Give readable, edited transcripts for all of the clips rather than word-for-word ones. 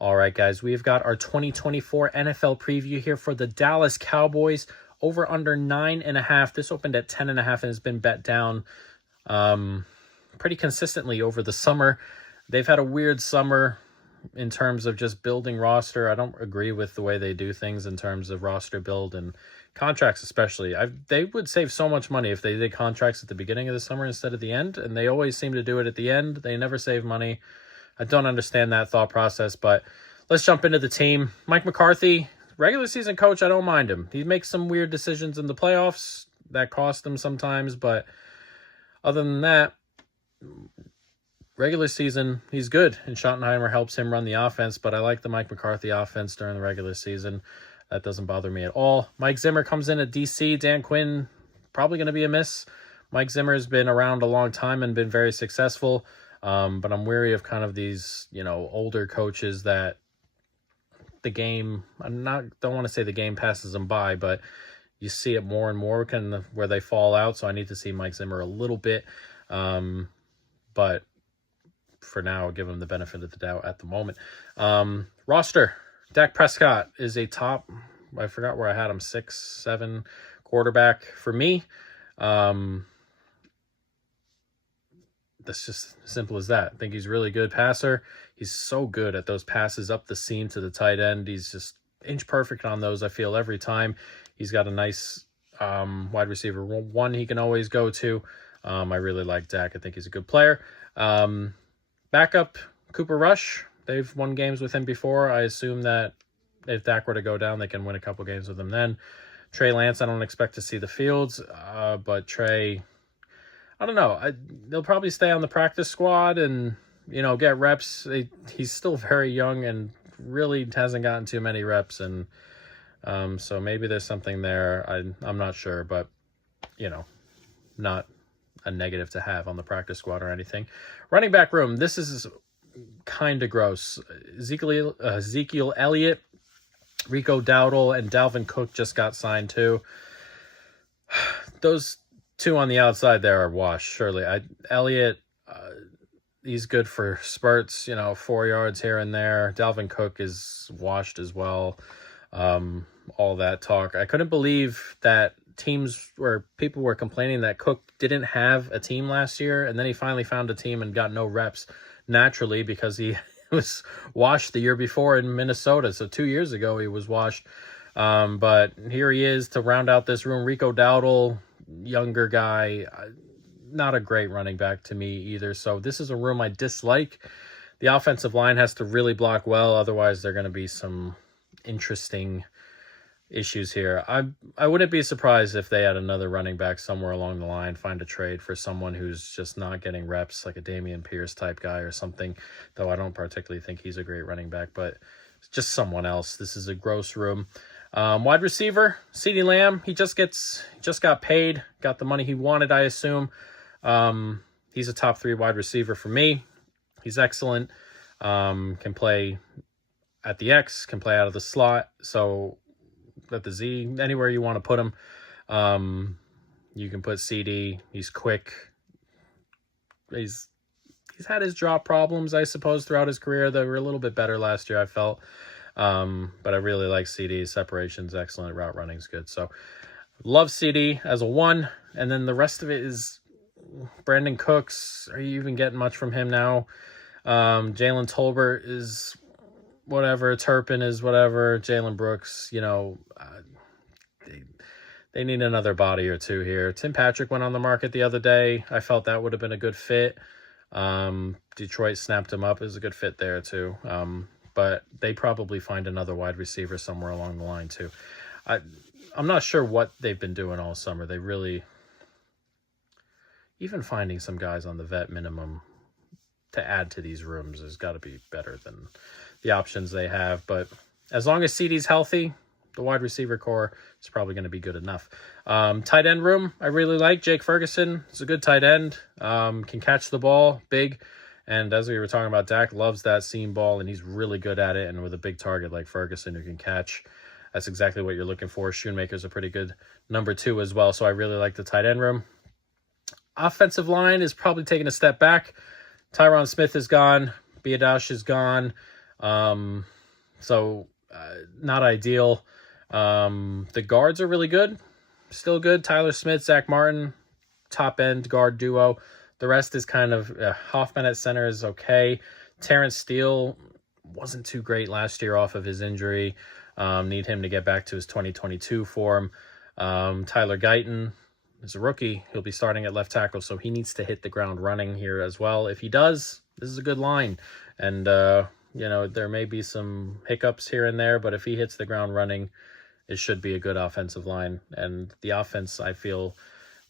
All right, guys, we've got our 2024 NFL preview here for the Dallas Cowboys. Over under 9.5. This opened at 10.5 and has been bet down pretty consistently over the summer. They've had a weird summer in terms of just building roster. I don't agree with the way they do things in terms of roster build and contracts especially. They would save so much money if they did contracts at the beginning of the summer instead of the end, and they always seem to do it at the end. They never save money. I don't understand that thought process, but let's jump into the team. Mike McCarthy, regular season coach, I don't mind him. He makes some weird decisions in the playoffs that cost him sometimes, but other than that, regular season, he's good, and Schottenheimer helps him run the offense, but I like the Mike McCarthy offense during the regular season. That doesn't bother me at all. Mike Zimmer comes in at DC. Dan Quinn, probably going to be a miss. Mike Zimmer's been around a long time and been very successful, but I'm weary of kind of these, older coaches that the game, don't want to say the game passes them by, but you see it more and more where they fall out, so I need to see Mike Zimmer a little bit, but for now, I'll give him the benefit of the doubt at the moment. Roster, Dak Prescott is a top, I forgot where I had him, 6-7 quarterback for me. That's just simple as that. I think he's a really good passer. He's so good at those passes up the seam to the tight end. He's just inch perfect on those, I feel, every time. He's got a nice wide receiver one he can always go to. I really like Dak. I think he's a good player. Backup, Cooper Rush. They've won games with him before. I assume that if Dak were to go down, they can win a couple games with him then. Trey Lance, I don't expect to see the fields, but Trey, I don't know. They'll probably stay on the practice squad and, get reps. He's still very young and really hasn't gotten too many reps, and so maybe there's something there. I'm not sure, but, not a negative to have on the practice squad or anything. Running back room, this is kind of gross. Ezekiel Elliott, Rico Dowdle, and Dalvin Cook just got signed too. Those two on the outside there are washed, surely. Elliott, he's good for spurts, 4 yards here and there. Dalvin Cook is washed as well. All that talk. I couldn't believe that teams where people were complaining that Cook didn't have a team last year, and then he finally found a team and got no reps naturally because he was washed the year before in Minnesota. So 2 years ago he was washed. But here he is to round out this room. Rico Dowdle, younger guy, not a great running back to me either. So this is a room I dislike. The offensive line has to really block well, otherwise there are going to be some interesting issues here. I wouldn't be surprised if they had another running back somewhere along the line, find a trade for someone who's just not getting reps, like a Dameon Pierce type guy or something, though I don't particularly think he's a great running back, but just someone else. This is a gross room. Wide receiver, CeeDee Lamb, he just got paid, got the money he wanted, I assume. He's a top 3 wide receiver for me. He's excellent. Can play at the X, can play out of the slot, so at the Z, anywhere you want to put him. You can put CD. He's quick. He's had his drop problems, I suppose, throughout his career. They were a little bit better last year, I felt. But I really like CD. Separation's excellent. Route running's good. So love CD as a 1. And then the rest of it is Brandon Cooks. Are you even getting much from him now? Jalen Tolbert is whatever. Turpin is whatever. Jalen Brooks, they need another body or two here. Tim Patrick went on the market the other day. I felt that would have been a good fit. Detroit snapped him up. It was a good fit there too. But they probably find another wide receiver somewhere along the line too. I'm not sure what they've been doing all summer. They really, even finding some guys on the vet minimum to add to these rooms has got to be better than the options they have. But as long as CD's healthy, the wide receiver core is probably going to be good enough. Tight end room, I really like. Jake Ferguson is a good tight end. Can catch the ball, big. And as we were talking about, Dak loves that seam ball, and he's really good at it. And with a big target like Ferguson who can catch, that's exactly what you're looking for. Schoonmaker's a pretty good number 2 as well. So I really like the tight end room. Offensive line is probably taking a step back. Tyron Smith is gone. Biadasz is gone. So not ideal. The guards are really good. Still good. Tyler Smith, Zach Martin, top end guard duo. The rest is kind of Hoffman at center is okay. Terrence Steele wasn't too great last year off of his injury. Need him to get back to his 2022 form. Tyler Guyton is a rookie. He'll be starting at left tackle, so he needs to hit the ground running here as well. If he does, this is a good line. And, there may be some hiccups here and there, but if he hits the ground running, it should be a good offensive line. And the offense, I feel,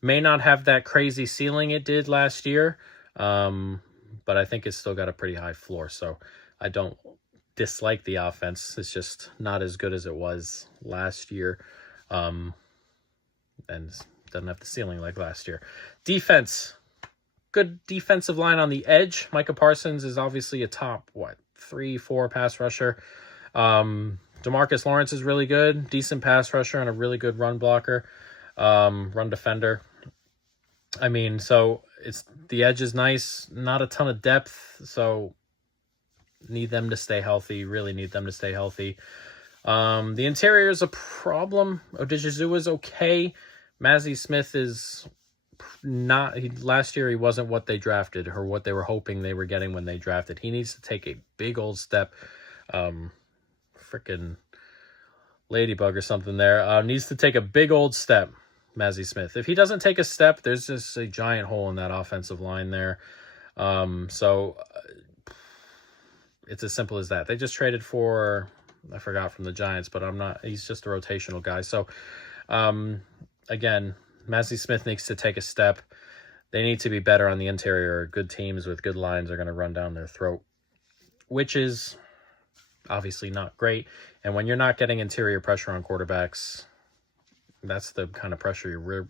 may not have that crazy ceiling it did last year, but I think it's still got a pretty high floor. So I don't dislike the offense. It's just not as good as it was last year, and doesn't have the ceiling like last year. Defense, good defensive line on the edge. Micah Parsons is obviously a top, 3-4 pass rusher. DeMarcus Lawrence is really good, decent pass rusher and a really good run blocker, run defender. I mean, so the edge is nice, not a ton of depth, so need them to stay healthy, really need them to stay healthy. The interior is a problem. Odigizua is okay. Mazzy Smith is not, last year he wasn't what they drafted or what they were hoping they were getting when they drafted. He needs to take a big old step. Freaking ladybug or something there. Needs to take a big old step, Mazzy Smith. If he doesn't take a step, there's just a giant hole in that offensive line there. So it's as simple as that. They just traded for, I forgot, from the Giants, but he's just a rotational guy. So, again, Mazzy Smith needs to take a step. They need to be better on the interior. Good teams with good lines are going to run down their throat, which is obviously not great. And when you're not getting interior pressure on quarterbacks, that's the kind of pressure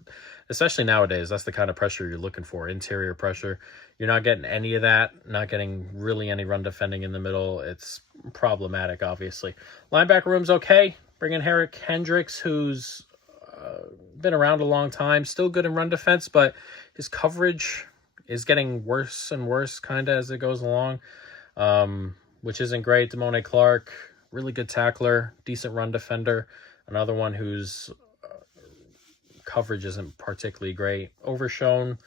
especially nowadays, that's the kind of pressure you're looking for, interior pressure. You're not getting any of that, not getting really any run defending in the middle. It's problematic, obviously. Linebacker room's okay. Bring in Eric Hendricks, who's been around a long time, still good in run defense, but his coverage is getting worse and worse kind of as it goes along, which isn't great. Damone Clark, really good tackler, decent run defender. Another one whose coverage isn't particularly great. Overshown,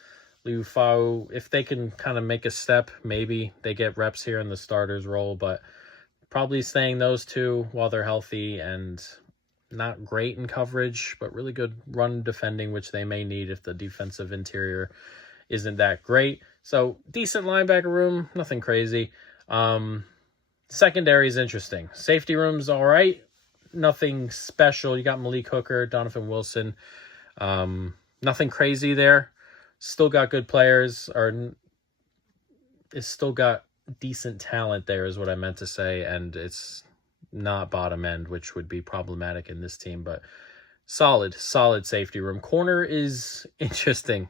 Liu Fao, if they can kind of make a step, maybe they get reps here in the starters role, but probably staying those two while they're healthy, and not great in coverage, but really good run defending, which they may need if the defensive interior isn't that great. So decent linebacker room, nothing crazy. Secondary is interesting. Safety room's all right. Nothing special. You got Malik Hooker, Donovan Wilson. Nothing crazy there. Still got good players, it's still got decent talent there is what I meant to say, and it's not bottom end, which would be problematic in this team, but solid safety room. Corner is interesting.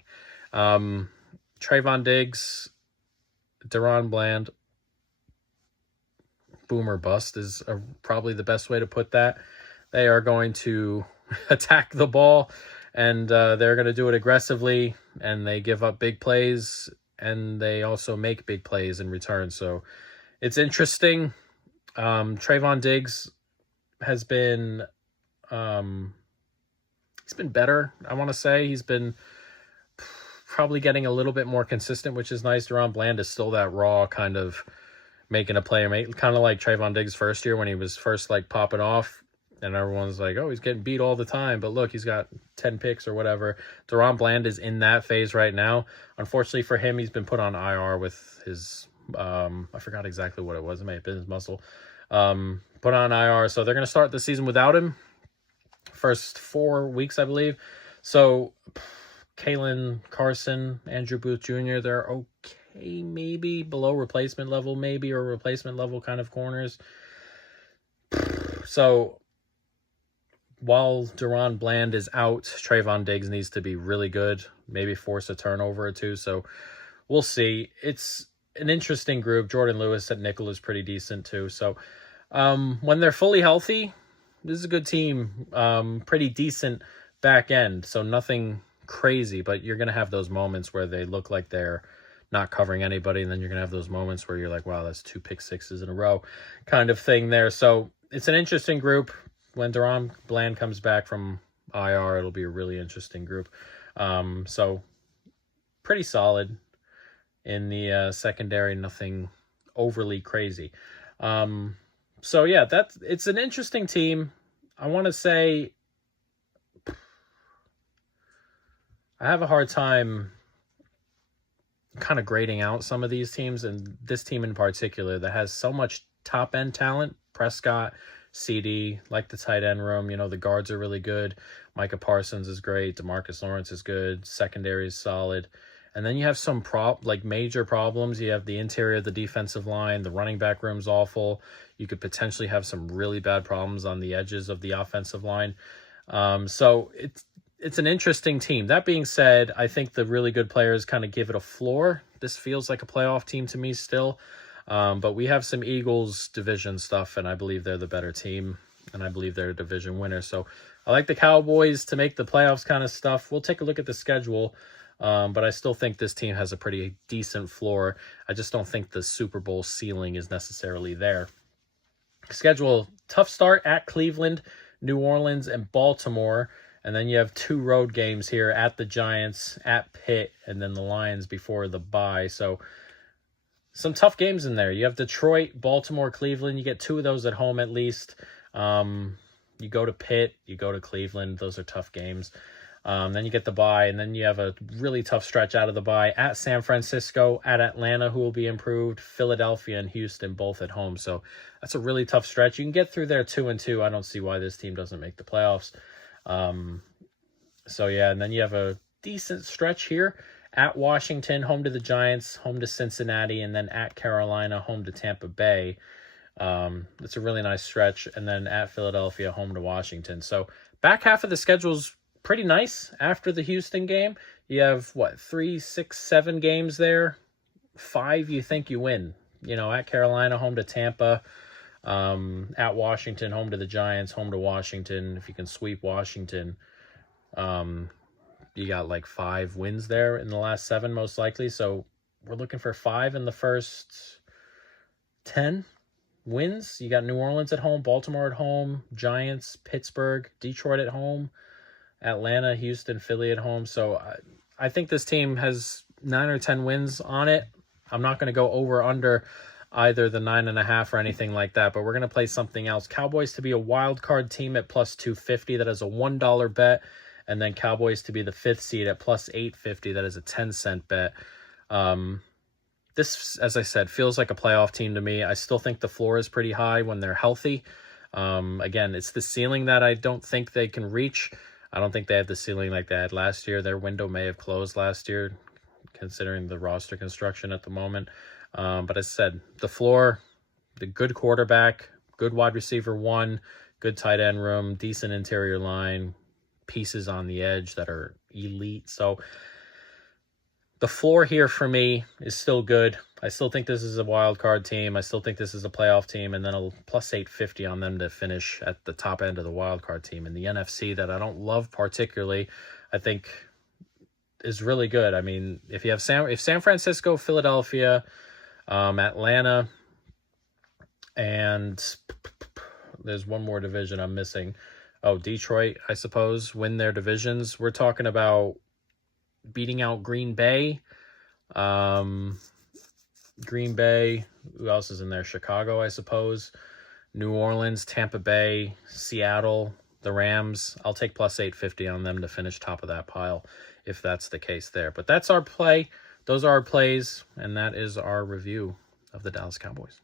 Trayvon Diggs, Deron Bland, boomer bust is probably the best way to put that. They are going to attack the ball, and they're going to do it aggressively, and they give up big plays, and they also make big plays in return. So it's interesting. Trayvon Diggs has been, he's been better, I want to say. He's been probably getting a little bit more consistent, which is nice. Deron Bland is still that raw kind of making a play, kind of like Trayvon Diggs' first year when he was first popping off, and everyone's like, oh, he's getting beat all the time, but look, he's got 10 picks or whatever. Deron Bland is in that phase right now. Unfortunately for him, he's been put on IR with his, I forgot exactly what it was. It may have been his muscle. Put on IR, so they're going to start the season without him. First 4 weeks, I believe. So, Kalen Carson, Andrew Booth Jr., they're okay, maybe below replacement level, maybe, or replacement level kind of corners. So, while Deron Bland is out, Trayvon Diggs needs to be really good, maybe force a turnover or two. So, we'll see. It's an interesting group. Jordan Lewis at nickel is pretty decent too. So, when they're fully healthy, this is a good team. Pretty decent back end. So nothing crazy, but you're going to have those moments where they look like they're not covering anybody, and then you're going to have those moments where you're like, wow, that's 2 pick sixes in a row kind of thing there. So it's an interesting group. When Deron Bland comes back from IR, it'll be a really interesting group. So pretty solid in the secondary, nothing overly crazy. So yeah, it's an interesting team. I want to say I have a hard time kind of grading out some of these teams, and this team in particular that has so much top end talent. Prescott, CD, like the tight end room, the guards are really good. Micah Parsons is great. DeMarcus Lawrence is good. Secondary is solid. And then you have some major problems. You have the interior of the defensive line. The running back room's awful. You could potentially have some really bad problems on the edges of the offensive line. So it's an interesting team. That being said, I think the really good players kind of give it a floor. This feels like a playoff team to me still. But we have some Eagles division stuff, and I believe they're the better team, and I believe they're a division winner. So I like the Cowboys to make the playoffs kind of stuff. We'll take a look at the schedule, but I still think this team has a pretty decent floor. I just don't think the Super Bowl ceiling is necessarily there. Schedule, tough start at Cleveland, New Orleans, and Baltimore. And then you have 2 road games here at the Giants, at Pitt, and then the Lions before the bye. So some tough games in there. You have Detroit, Baltimore, Cleveland. You get 2 of those at home at least. You go to Pitt, you go to Cleveland. Those are tough games. Then you get the bye, and then you have a really tough stretch out of the bye at San Francisco, at Atlanta, who will be improved, Philadelphia and Houston, both at home. So that's a really tough stretch. You can get through there 2-2. I don't see why this team doesn't make the playoffs. So yeah, and then you have a decent stretch here at Washington, home to the Giants, home to Cincinnati, and then at Carolina, home to Tampa Bay. It's a really nice stretch. And then at Philadelphia, home to Washington. So back half of the schedule's pretty nice after the Houston game. You have 3, 6, 7 games there. 5 you think you win. At Carolina, home to Tampa. At Washington, home to the Giants, home to Washington. If you can sweep Washington, you got 5 wins there in the last 7, most likely. So we're looking for 5 in the first 10 wins. You got New Orleans at home, Baltimore at home, Giants, Pittsburgh, Detroit at home, Atlanta, Houston, Philly at home. So I think this team has 9 or 10 wins on it. I'm not going to go over under either the 9.5 or anything like that, but we're going to play something else. Cowboys to be a wild card team at plus 250. That is a $1 bet. And then Cowboys to be the 5th seed at plus 850. That is a 10-cent bet. This, as I said, feels like a playoff team to me. I still think the floor is pretty high when they're healthy. Again, it's the ceiling that I don't think they can reach. I don't think they have the ceiling like they had last year. Their window may have closed last year, considering the roster construction at the moment. But as I said, the floor, the good quarterback, good wide receiver 1, good tight end room, decent interior line, pieces on the edge that are elite. So the floor here for me is still good. I still think this is a wild card team. I still think this is a playoff team, and then a plus 850 on them to finish at the top end of the wild card team. And the NFC that I don't love particularly, I think is really good. I mean, if you have San Francisco, Philadelphia, Atlanta, and there's one more division I'm missing. Oh, Detroit, I suppose, win their divisions. We're talking about beating out Green Bay. Green Bay, who else is in there? Chicago, I suppose. New Orleans, Tampa Bay, Seattle, the Rams. I'll take plus 850 on them to finish top of that pile if that's the case there. But that's our play. Those are our plays, and that is our review of the Dallas Cowboys.